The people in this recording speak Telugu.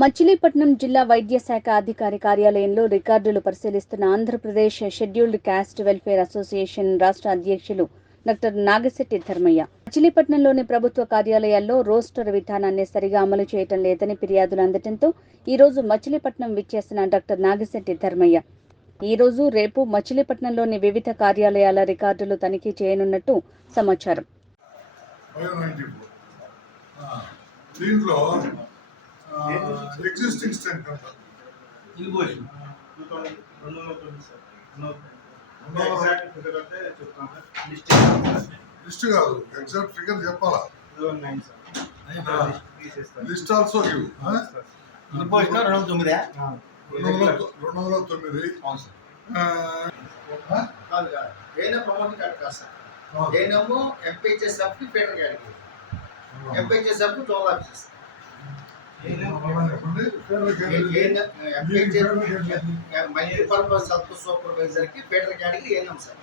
మచిలీపట్నం జిల్లా వైద్య శాఖ అధికారి కార్యాలయంలో రికార్డులు పరిశీలిస్తున్న Andhra Pradesh scheduled caste welfare association రాష్ట్ర అధ్యక్షులు డాక్టర్ నాగశెట్టి ధర్మయ్య మచిలీపట్నంలోని ప్రభుత్వ కార్యాలయాల్లో రోస్టర్ విధానాన్ని సరిగా అమలు చేయటం లేదని ఫిర్యాదులు అందడంతో ఈ రోజు మచిలీపట్నం విచ్చేసిన డాక్టర్ నాగశెట్టి ధర్మయ్య ఈ రోజు రేపు మచిలీపట్నంలోని వివిధ కార్యాలయాల రికార్డులు తనిఖీ చేయనున్నట్టు సమాచారం. ఎగ్జిస్టింగ్ స్ట్రెంత్ అంట లిస్ట్ కాదు, ఎగ్జాక్ట్ ఫిగర్ చెప్పాలా? List also give. 209 ఏనా ప్రమోషన్ కార్డు కాదు సార్. ఏనేమో MPHS of federal category, MPHS of 12 offices. Multipurpose health supervisor కి ఫెడరల్ కేటగిరీ ఏనాం సార్.